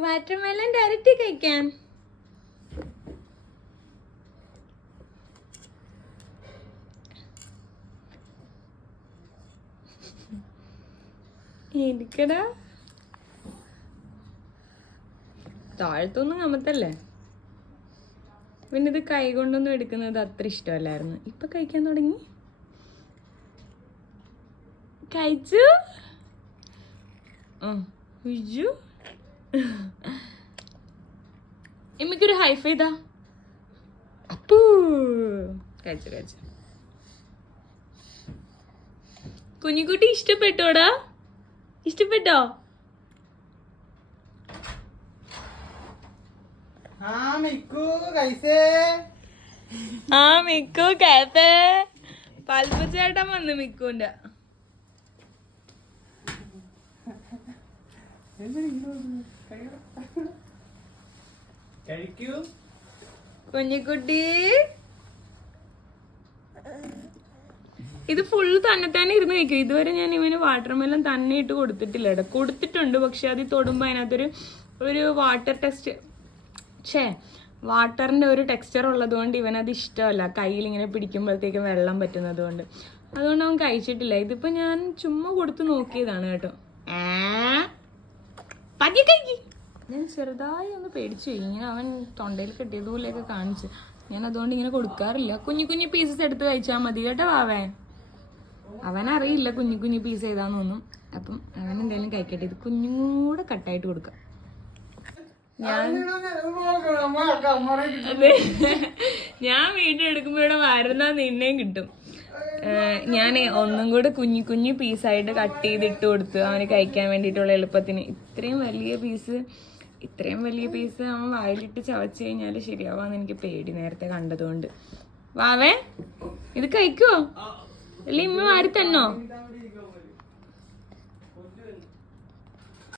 Watermelon direct കഴിക്കാൻ. ഇരിക്കടാ, താഴത്തൊന്നും കമത്തല്ലേ. പിന്നെ ഇത് കൈ കൊണ്ടൊന്നും എടുക്കുന്നത് അത്ര ഇഷ്ടമല്ലായിരുന്നു. ഇപ്പൊ കഴിക്കാൻ തുടങ്ങി. കഴിച്ചു. എനിക്കൊരു ഹൈഫൈ ഇതാ. അപ്പൂ കഴിച്ചു കഴിച്ചു. കുഞ്ഞിക്കുട്ടി ഇഷ്ടപ്പെട്ടോടാ? ഇഷ്ടപ്പെട്ടോ? ആ മിക്കു കേത്തെ പൽപ്പച്ചേട്ടൻ വന്നു. മിക്കുന്റെ കുഞ്ഞിക്കുട്ടി ഇത് ഫുള്ള് തന്നെ ഇരുന്ന് കഴിക്കും. ഇതുവരെ ഞാൻ ഇവന് വാട്ടർമെലൻ തന്നെ ഇട്ട് കൊടുത്തിട്ടില്ല. കൊടുത്തിട്ടുണ്ട്, പക്ഷെ അത് തൊടുമ്പോ അതിനകത്തൊരു വാട്ടർ ടെക്സ്റ്റ് വാട്ടറിന്റെ ഒരു ടെക്സ്ചർ ഉള്ളത് കൊണ്ട് ഇവനത് ഇഷ്ടമല്ല. കയ്യിൽ ഇങ്ങനെ പിടിക്കുമ്പോഴത്തേക്കും വെള്ളം പറ്റുന്നത് കൊണ്ട്. അതുകൊണ്ട് അവൻ കഴിച്ചിട്ടില്ല. ഇതിപ്പോ ഞാൻ ചുമ്മാ കൊടുത്ത് നോക്കിയതാണ് കേട്ടോ. പതിയെ കഴിക്കി. ഞാൻ ചെറുതായി ഒന്ന് പേടിച്ചു. ഇങ്ങനെ അവൻ തൊണ്ടയിൽ കെട്ടിയതുപോലെയൊക്കെ കാണിച്ചു. ഞാൻ അതുകൊണ്ട് ഇങ്ങനെ കൊടുക്കാറില്ല. കുഞ്ഞു കുഞ്ഞു പീസസ് എടുത്ത് കഴിച്ചാൽ മതി കേട്ടോ വാവേ. അവനറിയില്ല കുഞ്ഞു കുഞ്ഞു പീസ് ഏതാന്നൊന്നും. അപ്പം അവൻ എന്തായാലും കഴിക്കട്ടെ. ഇത് കുഞ്ഞും കൂടെ കട്ടായിട്ട് കൊടുക്കാം. ഞാൻ വീട്ടിൽ എടുക്കുമ്പോ ഇവിടെ വരുന്ന നിന്നെയും കിട്ടും. ഞാൻ ഒന്നും കൂടെ കുഞ്ഞു കുഞ്ഞു പീസായിട്ട് കട്ട് ചെയ്തിട്ട് കൊടുത്തു അവന് കഴിക്കാൻ വേണ്ടിയിട്ടുള്ള എളുപ്പത്തിന്. ഇത്രയും വലിയ പീസ് അവൻ വായിലിട്ട് ചവച്ച് കഴിഞ്ഞാൽ ശരിയാവാന്ന് എനിക്ക് പേടി, നേരത്തെ കണ്ടതുകൊണ്ട്. വാവേ ഇത് കഴിക്കുവോ? അല്ലെ ഇമ്മ വാരി തന്നോ?